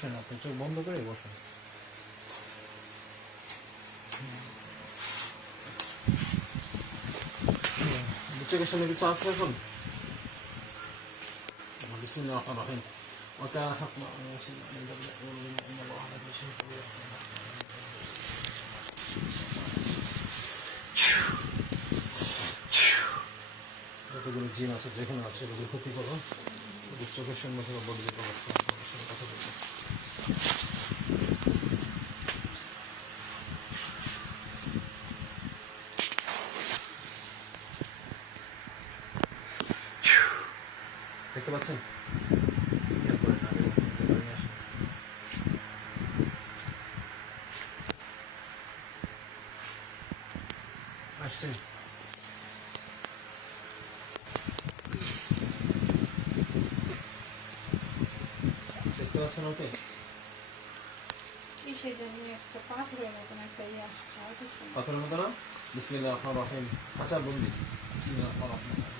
বসেন আপনি, চোখ বন্ধ করে বসেন। চোখের সামনে কিছু আছে এখন? রহিম। ওটা যতগুলো জিন আছে, যেখানে আছে ওগুলো ক্ষতি করো। চোখের সঙ্গে বলে দিতে কথা বলতে দেখতে পাচ্ছেন? দেখতে পাচ্ছেন ওকে? পাথরের ইয়ে। পাথরের মতো না? বিসমিল্লাহ রহমান রহিম। আচ্ছা বন্দি। বিসমিল্লাহ রহমান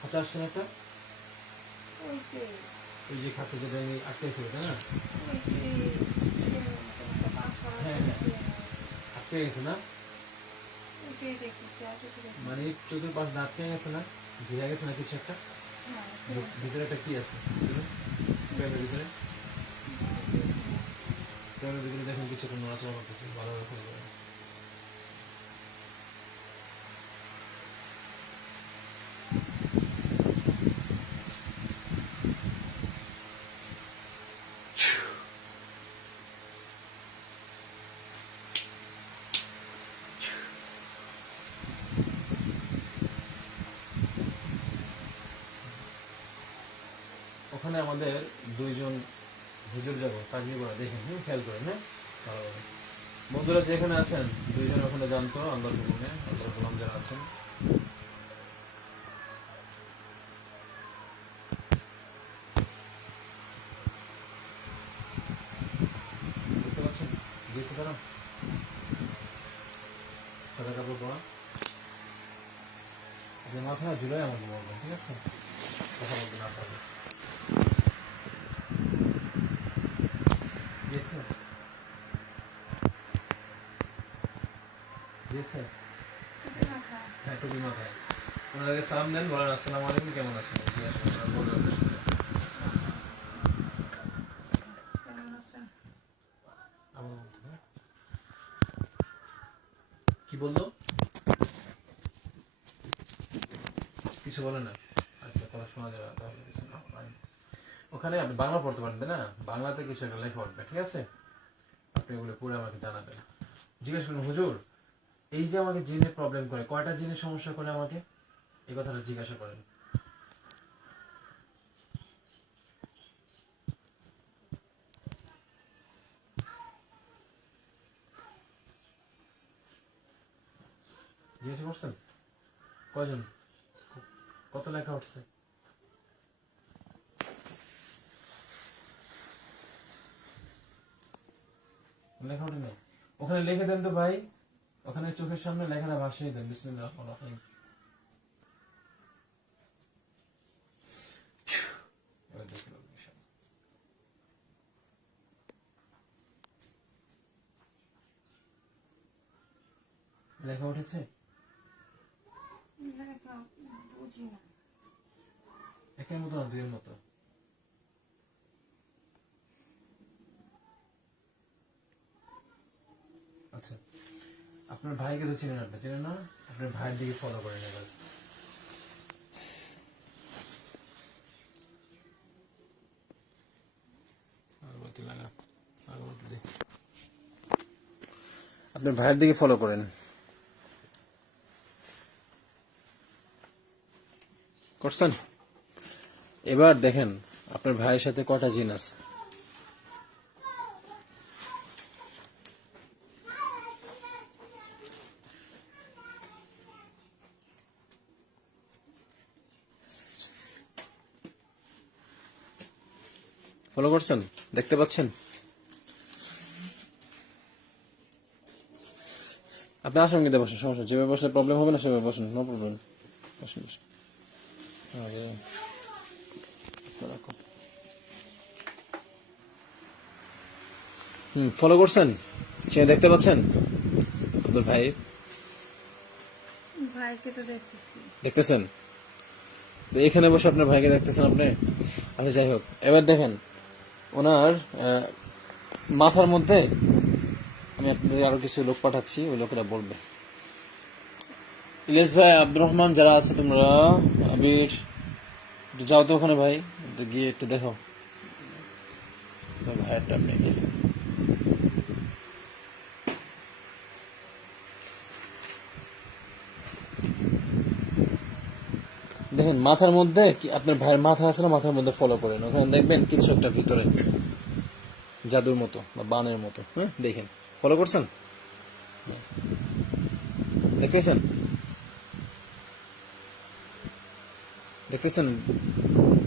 খাঁচা আসছেন একটা? ওই যে। খাঁচা যেটা আমি আটকেছে ওটা না? হ্যাঁ, হ্যাঁ। না। আটকে গেছে না? না। মানে চোখের পাশ আটকে গেছে না? ভিজা গেছে না কিছু একটা? ভিতরে একটা কি আছে? প্যানের ভিতরে। প্যানের ভিতরে দেখেন কিছু একটা নড়াচড়া করতেছে ভালো রকম ওখানে আমাদের দুইজন হুজুর যাব তাজমি করে দেখেন, হুম, খেয়াল করেন হ্যাঁ? বন্ধুরা যেখানে আছেন, দুইজন ওখানে জানতো আল্লাহর হুকুমে, আল্লাহর যারা আছেন। সাদা মাথায় ঝুলাই আমাকে বলবেন, ঠিক আছে? কথা বলতে না পারবে দিয়েছে হ্যাঁ? কি বলল? কিছু বলে না। আচ্ছা কথা শোনা যাবে তাহলে কিছু না, ওখানে আপনি বাংলা পড়তে পারেন না? বাংলাতে কিছু একটা লেখা উঠবে ঠিক আছে? আপনি ওগুলো পড়ে আমাকে জানাবেন। জিজ্ঞেস করুন হুজুর এই যে আমাকে জিনের প্রবলেম করে, কয়টা জিনের সমস্যা করে আমাকে? এই কথাটা জিজ্ঞাসা করেন। জিজ্ঞাসা করছেন? কয়জন? কত লেখা উঠছে? লেখা উঠে নেই ওখানে লিখে দেন তো ভাই। ওখানে চোখের সামনে লেখাটা ভাসিয়ে দেন বিসমিল্লাহ রহিম। লেখা উঠেছে। একের মতো না দুইয়ের মতো আচ্ছা আপনার ভাইকে তো চিনেন আপনি চিনেন না? আপনার ভাইয়ের দিকে ফলো করেন এবার। আপনার ভাইয়ের দিকে ফলো করেন। করছেন? এবার দেখেন আপনার ভাইয়ের সাথে কটা জিন আছে? ফলো করছেন? দেখতে পাচ্ছেন? আপনি আসুন কিন্তু বসুন সমস্যা যেভাবে বসলে প্রবলেম হবে না সেভাবে বসুন নো প্রবলেম বসুন বসুন। হুম ফলো করছেন? সে দেখতে পাচ্ছেন? আব্দুল ভাই। দেখতেছেন? তো এখানে বসে আপনার ভাইকে দেখতেছেন আপনি? আচ্ছা যাই হোক এবার দেখেন। ওনার মাথার মধ্যে আমি আপনাদের আরও কিছু লোক পাঠাচ্ছি, ওই লোকেরা বলবে। ইলিয়াস ভাই, আব্দুর রহমান যারা আছে তোমরা, আবির যাও তো ওখানে ভাই গিয়ে একটু দেখো। ভাইয়ের আপনি গিয়ে দেখেন, মাথার মধ্যে আপনার ভাইয়ের মাথা আছে না, মাথার মধ্যে ফলো করেন। ওখানে দেখবেন কিছু একটা ভিতরে। জাদুর মতো বা বানের মতো। হ্যাঁ দেখেন। ফলো করছেন? দেখেছেন দেখতেছেন?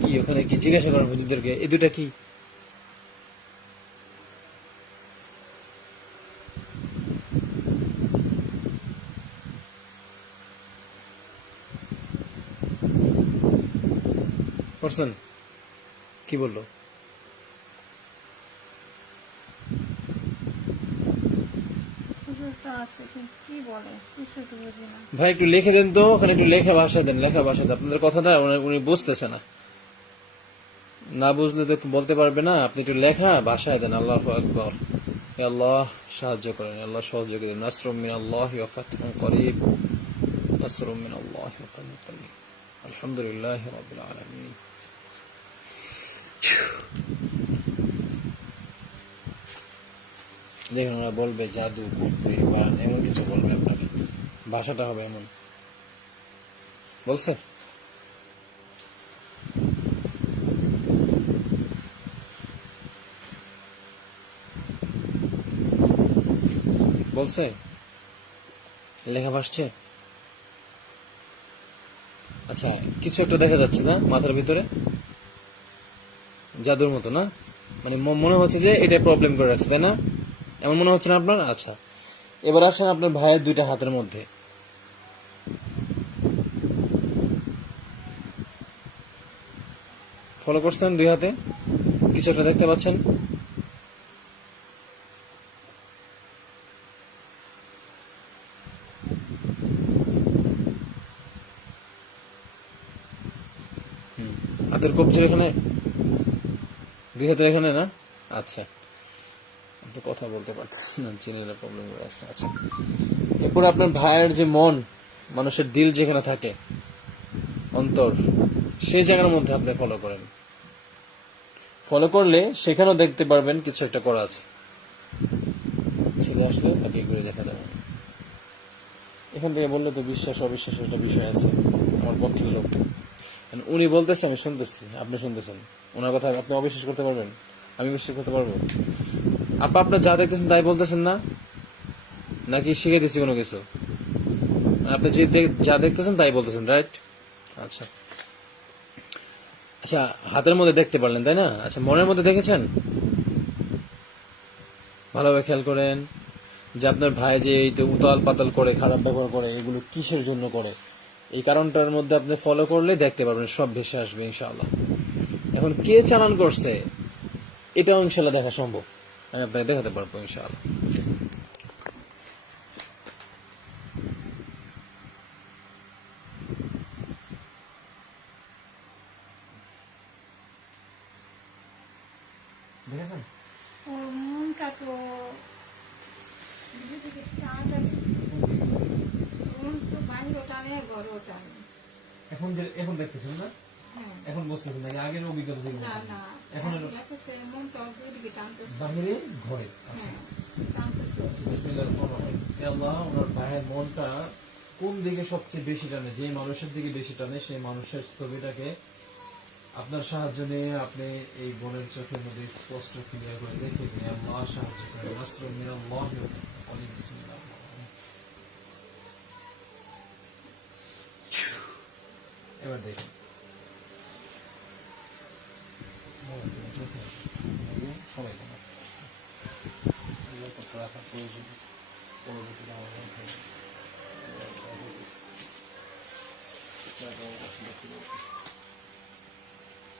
কি, ওখানে কি জিজ্ঞাসা করেন হুজুরদেরকে এই দুটা কি? করছেন কি বলল? ভাই একটু লিখে দেন তো ওখানে একটু লেখা ভাষা দেন লেখা ভাষা দেন। আপনাদের কথাটা উনি- উনি বুঝতেছে না। না বুঝলে তো বলতে পারবে না। আপনি একটু লেখা ভাষায় দেন আল্লাহ আকবর। আল্লাহ সাহায্য করেন। আল্লাহ সহযোগী দেন। নাসরুম মিন আল্লাহ ফাতহুন করিব। নাসরুম মিন আল্লাহ ফাতহুন করিব। আলহামদুলিল্লাহ রাব্বিল আলামিন। দেখুন, ওরা বলবে জাদু কুফরি বান এমন কিছু বলবে আপনাকে ভাষাটা হবে এমন। বলছে বলছে? লেখা ভাসছে? আচ্ছা কিছু একটা দেখা যাচ্ছে না মাথার ভিতরে? জাদুর মতো, না? মানে মনে হচ্ছে যে এটা প্রবলেম করে রাখছে, তাই না? এমন মনে হচ্ছে না আপনার? আচ্ছা। এবার আসেন আপনার ভাইয়ের দুইটা হাতের মধ্যে। ফলো করছেন দুই হাতে? কিছু একটা দেখতে পাচ্ছেন হুম। হাতের কবজির এখানে দুই এখানে না? আচ্ছা। তো কথা বলতে পারছি না চিনের প্রবলেম আসছে আচ্ছা। এরপর আপনার ভাইয়ের যে মন, মানুষের দিল যেখানে থাকে, অন্তর সেই জায়গার মধ্যে আপনি ফলো করেন। ফলো করলে সেখানেও দেখতে পারবেন কিছু একটা করা আছে। ছেলে আসলে তাকে ঘুরে দেখা যাবে। এখান থেকে বললে তো বিশ্বাস অবিশ্বাস একটা বিষয় আছে, আমার পক্ষের লোক উনি বলতেছে, আমি শুনতেছি, আপনি শুনতেছেন। ওনার কথা আপনি অবিশ্বাস করতে পারবেন? আমি বিশ্বাস করতে পারব? আপা আপনার যা দেখতেছেন তাই বলতেছেন না? নাকি শিখে দিচ্ছি কোনো কিছু? আপনি যে যা দেখতেছেন তাই বলতেছেন রাইট আচ্ছা। আচ্ছা হাতের মধ্যে দেখতে পারলেন, তাই না? আচ্ছা মনের মধ্যে দেখেছেন? ভালোভাবে খেয়াল করেন যে আপনার ভাই যে এই উতাল পাতাল করে, খারাপ ব্যবহার করে, এগুলো কিসের জন্য করে? এই কারণটার মধ্যে আপনি ফলো করলে দেখতে পারবেন সব ভেসে আসবে ইনশাআল্লাহ। এখন কে চালান করছে এটাও ইনশাল্লাহ দেখা সম্ভব। আমি আপনাকে দেখাতে পারব ইনশাআল্লাহ। দেখেছেন? ওর মনটা তো যেদিকে টানটা মন তো বাইরে টানে ঘরও টানে এখন এখন দেখতেছেন না? হ্যাঁ। এখন বুঝতেছেন নাকি আগের অভিজ্ঞতা থেকে না না এখন টানতেছে। বাহিরে ঘরে আচ্ছা। হ্যাঁ টানতেছে। বিসমিল্লাহির রহমানির রহিম। হে আল্লাহ ওনার ভাইয়ের মনটা কোন দিকে সবচেয়ে বেশি টানে? যে মানুষের দিকে বেশি টানে সেই মানুষের ছবিটাকে আপনার সাহায্য নিয়ে আপনি এই বোনের চোখের মধ্যে স্পষ্ট ক্লিয়ার করে দেখে দিন আল্লাহ সাহায্য করেন। নাসরু মিনাল্লাহ অলি বিসমিল্লাহ এবার আমার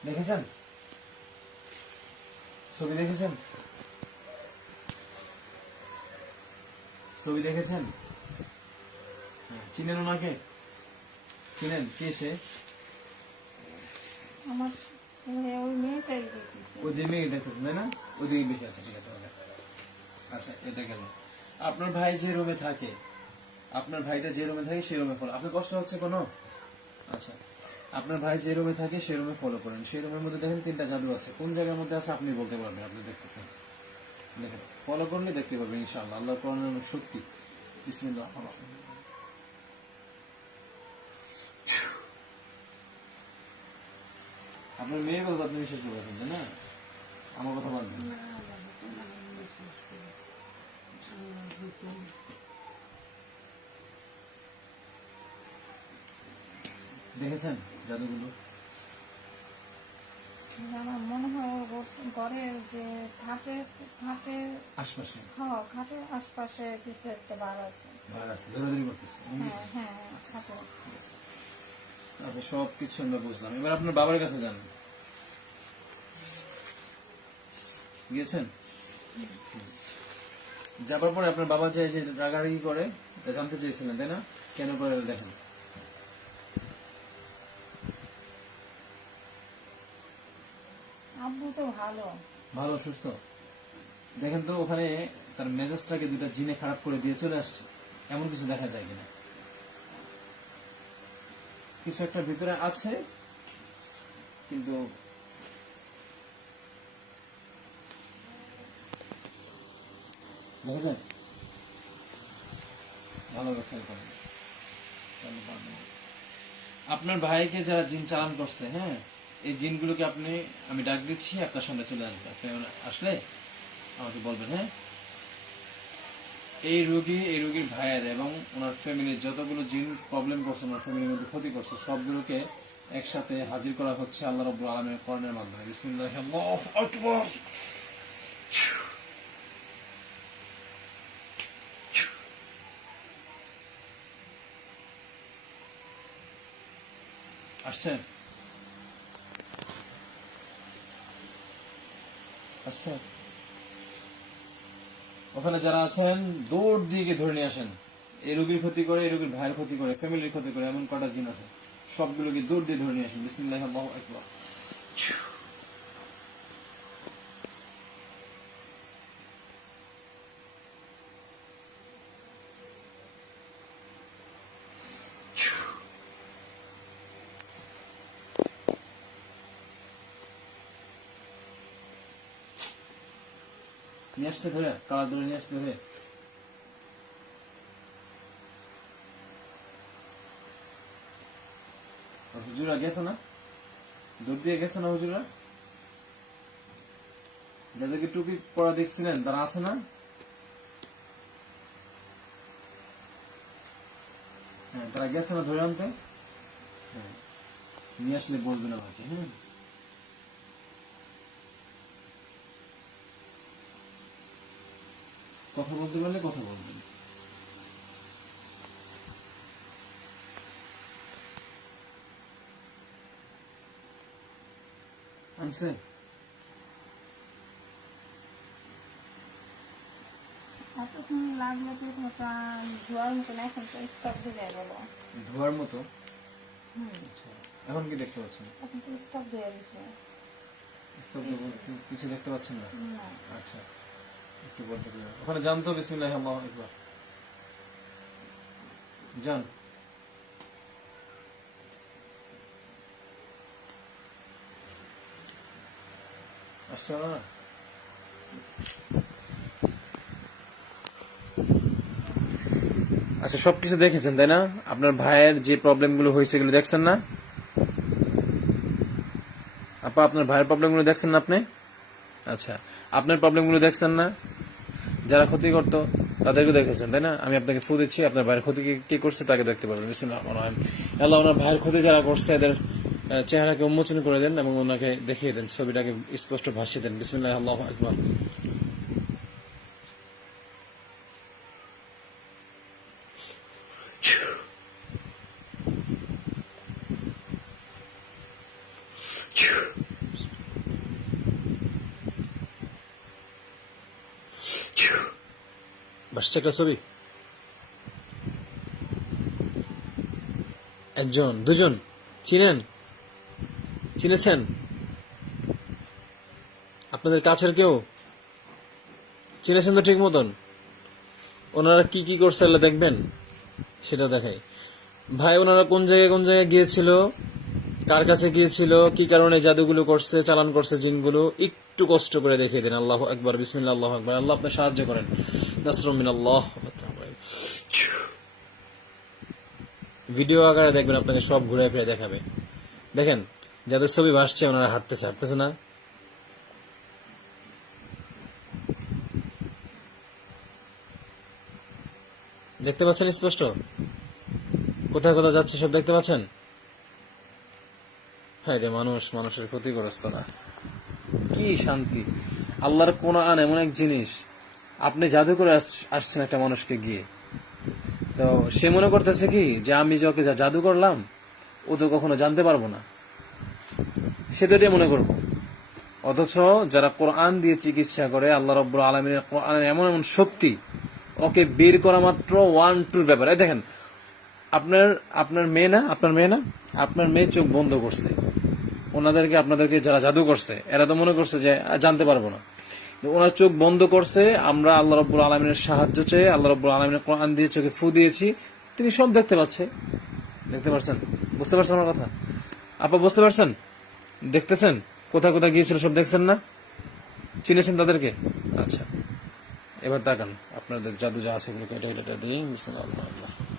দেখেছেন? ছবি দেখেছেন? ছবি দেখেছেন? চিনেন ওনাকে? চিনেন কে সে? আমার ওই- ওই মেয়েটাই দেখতেছে। ওই দিকে মেয়ে দেখতেছেন তাই না? ওই দিকে বেশি আছে ঠিক আছে আচ্ছা এটা গেল। আপনার ভাই যে রুমে থাকে আপনার ভাইটা যে রুমে থাকে সেই রুমে ফলো আপনার কষ্ট হচ্ছে কোনো? আচ্ছা আপনার ভাই যে রুমে থাকে সেই রুমে ফলো করেন। সেই রুমের মধ্যে দেখেন তিনটা জাদু আছে। কোন জায়গার মধ্যে আছে আপনি বলতে পারবেন আপনি দেখতেছেন। দেখেন ফলো করলে দেখতে পারবেন ইনশাআল্লাহ। আল্লাহ কোরআনের অনেক শক্তি। বিসমিল্লাহ। আপনার মেয়ের কথা আপনি বিশ্বাস করবেন তাই না? আমার কথা বলবেন দেখেছেন জাদুগুলো? আমার মনে হয় ঘর- ঘরের যে খাটে খাটের আশপাশে। হ্যাঁ খাটের আশপাশে কিছু একটা বার আছে। ভালো আছে ধরাধরি করতেছে। হ্যাঁ হ্যাঁ খাটে। আচ্ছা সব কিছু আমরা বুঝলাম। এবার আপনার বাবার কাছে যান। গিয়েছেন? যাবার পরে আপনার বাবা যে যে রাগারাগি করে জানতে চেয়েছিলেন তাই না? কেন করে দেখেন? আব্বু তো ভালো। ভালো সুস্থ। দেখেন তো ওখানে তার মেজাজটাকে দুটা জিনে খারাপ করে দিয়ে চলে আসছে। এমন কিছু দেখা যায় কিনা? কিছু একটা ভিতরে আছে, কিন্তু। আপনার ভাইকে যারা জিন চালান করছে হ্যাঁ এই জিনগুলোকে আপনি, আমি ডাক দিচ্ছি, আপনার সামনে চলে আসবে। আপনি আসলে আমাকে বলবেন হ্যাঁ? এই রোগী, এই রোগীর ভাইয়ের এবং ওনার ফ্যামিলির যতগুলো জিন প্রবলেম করছে, ওনার ফ্যামিলির মধ্যে ক্ষতি করছে, সবগুলোকে একসাথে হাজির করা হচ্ছে আল্লাহ রব্বুল আলমের করণের মাধ্যমে। আসছে আসছে ওখানে যারা আছেন, দৌড় দিয়ে ধরে নিয়ে আসেন। এই রোগীর ক্ষতি করে, এই রোগীর ভাইয়ের ক্ষতি করে, ফ্যামিলির ক্ষতি করে, এমন কটা জিন আছে। সবগুলোকে দৌড় দিয়ে ধরে নিয়ে আসেন। বিসমিল্লাহ আকবার নিয়ে আসতে ধরে কালা ধরে নিয়ে আসতে ধরে। হুজুরা গেছে না? দৌড় দিয়ে গেছে না হুজুরা? যাদেরকে টুপি পরা দেখছিলেন, তারা আছে না? হ্যাঁ তারা গেছে না ধরে আনতে? হ্যাঁ নিয়ে আসলে বলবেন আমাকে হ্যাঁ। কথা বলতে পারলে কথা বলবেন। এতক্ষণ লাগল ধোয়ার মতন এখন তো স্টক ধুয়ে গেল ধোয়ার মতো? আচ্ছা, এখন কি দেখতে পাচ্ছেন? এখন তো স্টক গেছে কিছু দেখতে পাচ্ছেন না? না। আচ্ছা। একটু বলতে ওখানে যান তো বিসমিল্লাহ আল্লাহু আকবার যান। আসছে আচ্ছা সবকিছু দেখেছেন, তাই না? আপনার ভাইয়ের যে প্রবলেমগুলো হয়েছে, এগুলো দেখছেন না? আপা, আপনার ভাইয়ের প্রবলেমগুলো দেখছেন না আপনি? আচ্ছা। আপনার প্রবলেমগুলো দেখছেন না? যারা ক্ষতি করতো তাদেরকে দেখেছেন, তাই না? আমি আপনাকে ফু দিচ্ছি, আপনার ভাইয়ের ক্ষতি কে- করছে তাকে দেখতে পারবেন। আল্লাহ ওনার ভাইয়ের ক্ষতি যারা করছে, এদের চেহারাকে উন্মোচন করে দেন এবং ওনাকে দেখিয়ে দেন, ছবিটাকে স্পষ্ট ভাসিয়ে দেন। বিসমিল্লাহ আল্লাহ আকবার আসছে একটা ছবি। একজন, দুজন, চিনেন? চিনেছেন? আপনাদের কাছের কেউ? চিনেছেন তো ঠিক মতন? ওনারা কি কি করছে দেখবেন? সেটা দেখাই। ভাই, ওনারা কোন জায়গায় কোন জায়গায় গিয়েছিল? কার কাছে গিয়েছিল? কি কারণে জাদুগুলো করছে, চালান করছে জিনগুলো? একটু কষ্ট করে দেখিয়ে দিন। আল্লাহ একবার বিসমিল্লা আল্লাহ একবার আল্লাহ আপনি সাহায্য করেন। নাসরুমিন আল্লাহ ভিডিও আকারে দেখবেন আপনাকে সব ঘুরে ফিরে দেখাবে। দেখেন, যাদের ছবি ভাসছে, ওনারা হাঁটতেছে হাঁটতেছে না? দেখতে পাচ্ছেন স্পষ্ট? কোথায় কোথায় যাচ্ছে সব দেখতে পাচ্ছেন? হ্যাঁ রে মানুষ, মানুষের ক্ষতিগ্রস্ত না। কি শান্তি। আল্লাহর কোন আন এমন এক জিনিস আপনি জাদু করে আস- আসছেন একটা মানুষকে গিয়ে। তো সে মনে করতেছে কি, যে আমি যাকে জাদু করলাম, ও তো কখনো জানতে পারব না। সে তো এটাই মনে করব। অথচ যারা কোরআন দিয়ে চিকিৎসা করে, আল্লাহ রব্বুল আলমিনের কোরআনের এমন এমন শক্তি, ওকে বের করা মাত্র ওয়ান টুর ব্যাপার। এই দেখেন, আপনার আপনার মেয়ে না, আপনার মেয়ে না, আপনার মেয়ে চোখ বন্ধ করছে। ওনাদেরকে, আপনাদেরকে যারা জাদু করছে, এরা তো মনে করছে যে জানতে পারব না। ওনার চোখ বন্ধ করছে, আমরা আল্লাহ রব্বুল আলমিনের সাহায্য চেয়ে আল্লাহ রব্বুল আলমিনের কোরআন দিয়ে চোখে ফু দিয়েছি। তিনি সব দেখতে পাচ্ছে। দেখতে পারছেন? বুঝতে পারছেন আমার কথা? আপা, বুঝতে পারছেন? দেখতেছেন? কোথায় কোথায় গিয়েছিল সব দেখছেন না? চিনেছেন তাদেরকে? আচ্ছা। এবার তাকান। আপনাদের জাদু যা আছে এগুলোকে এটা এটা দিয়ে। বিসমিল্লাহ